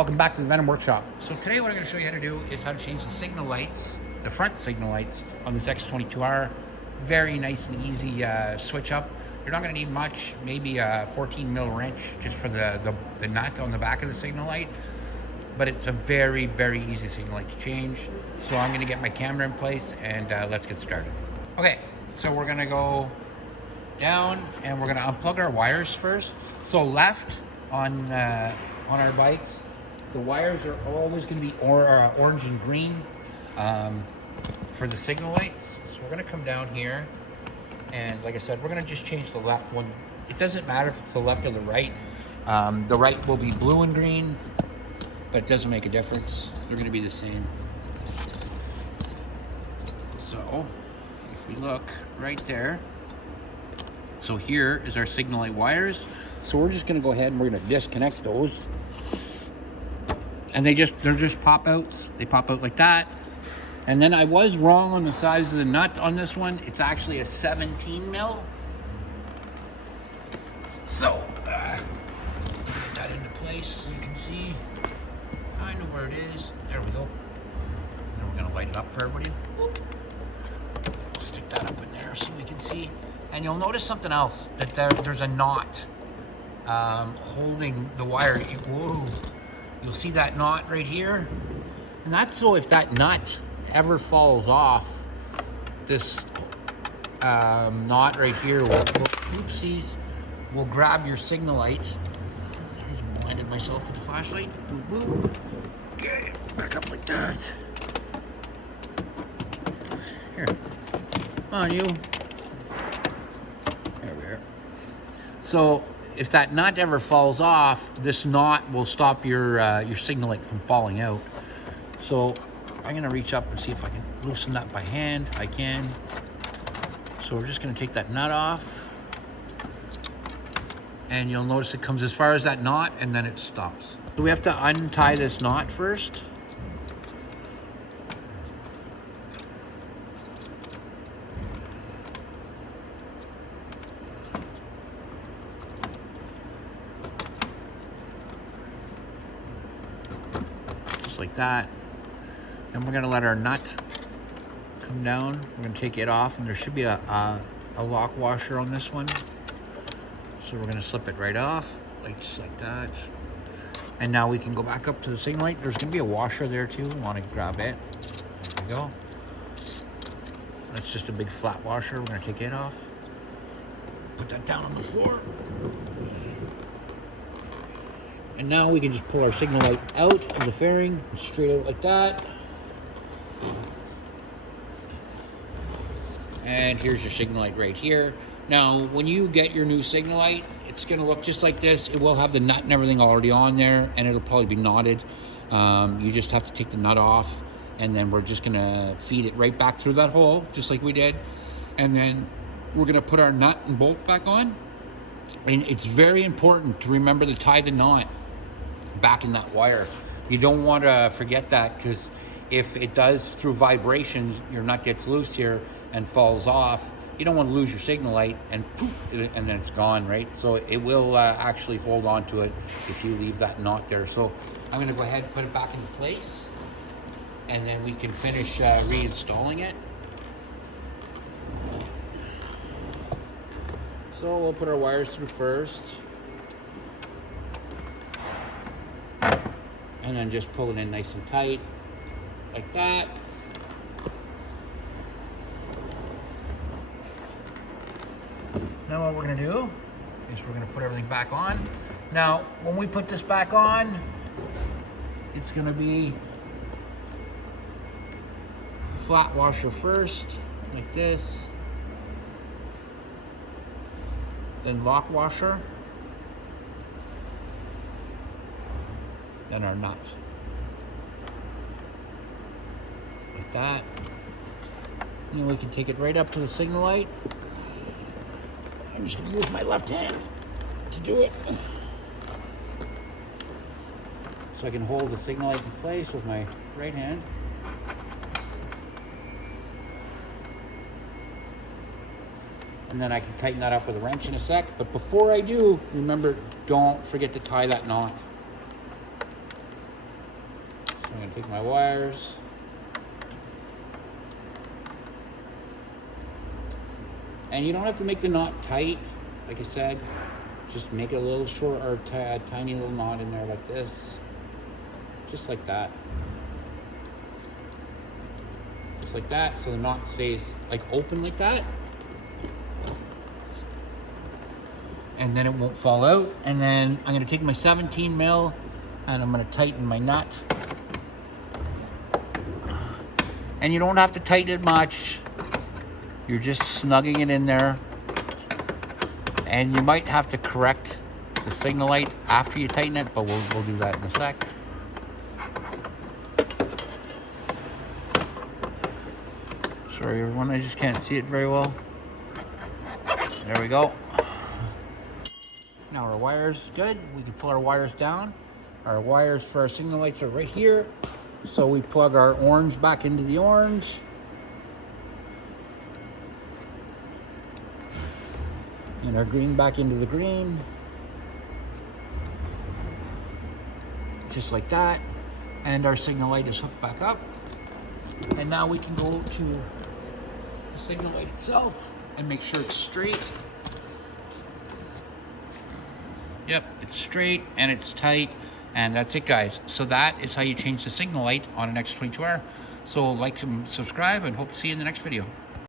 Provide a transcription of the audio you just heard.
Welcome back to the Venom Workshop. So today what I'm going to show you how to do is how to change the signal lights, the front signal lights on this X22R. Very nice and easy switch up. You're not going to need much, maybe a 14 mil wrench just for the nut on the back of the signal light. But it's a very, very easy signal light to change. So I'm going to get my camera in place and let's get started. Okay, so we're going to go down and we're going to unplug our wires first. So left on our bikes, the wires are always going to be orange and green for the signal lights. So we're going to come down here, and like I said, we're going to just change the left one. It doesn't matter if it's the left or the right. The right will be blue and green, but it doesn't make a difference. They're going to be the same. So if we look right there, so here is our signal light wires. So we're just going to go ahead and we're going to disconnect those. And they're just pop outs. They pop out like that. And then I was wrong on the size of the nut on this one. It's actually a 17 mil. So put that into place so you can see. I know where it is. There we go. And we're gonna light it up for everybody. Whoop. Stick that up in there so we can see. And you'll notice something else, that there's a knot holding the wire. Whoa. You'll see that knot right here. And that's so if that nut ever falls off, this knot right here will grab your signal light. I just blinded myself with the flashlight. Okay, back up like that. Here, come on you. There we are. So if that nut ever falls off, this knot will stop your signal light from falling out. So I'm gonna reach up and see if I can loosen that by hand. I can. So we're just gonna take that nut off, and you'll notice it comes as far as that knot and then it stops. So we have to untie this knot first. Like that. And we're going to let our nut come down. We're going to take it off, and there should be a lock washer on this one. So we're going to slip it right off, like just like that. And now we can go back up to the signal light. There's going to be a washer there too. I want to grab it. There we go. That's just a big flat washer. We're going to take it off. Put that down on the floor. And now we can just pull our signal light out of the fairing, straight out like that. And here's your signal light right here. Now, when you get your new signal light, it's gonna look just like this. It will have the nut and everything already on there, and it'll probably be knotted. You just have to take the nut off, and then we're just gonna feed it right back through that hole, just like we did. And then we're gonna put our nut and bolt back on. And it's very important to remember to tie the knot back in that wire. You don't want to forget that, because if it does, through vibrations, your nut gets loose here and falls off, you don't want to lose your signal light and poof, and then it's gone, right? So it will actually hold on to it if you leave that knot there. So I'm going to go ahead and put it back into place, and then we can finish reinstalling it. So we'll put our wires through first, and then just pull it in nice and tight, like that. Now what we're gonna do is we're gonna put everything back on. Now, when we put this back on, it's gonna be flat washer first, like this. Then lock washer. Then our nut. Like that. And then we can take it right up to the signal light. I'm just gonna use my left hand to do it. So I can hold the signal light in place with my right hand. And then I can tighten that up with a wrench in a sec. But before I do, remember, don't forget to tie that knot. gonna take my wires. And you don't have to make the knot tight, like I said. Just make it a little short, or a tiny little knot in there like this. Just like that. Just like that, so the knot stays like open like that. And then it won't fall out. And then I'm gonna take my 17 mil and I'm gonna tighten my nut. And you don't have to tighten it much. You're just snugging it in there. And you might have to correct the signal light after you tighten it, but we'll do that in a sec. Sorry everyone, I just can't see it very well. There we go. Now our wire's good. We can pull our wires down. Our wires for our signal lights are right here. So we plug our orange back into the orange. And our green back into the green. Just like that. And our signal light is hooked back up. And now we can go to the signal light itself and make sure it's straight. Yep, it's straight and it's tight, and that's it, guys. So that is how you change the signal light on an X22R. So like and subscribe, and hope to see you in the next video.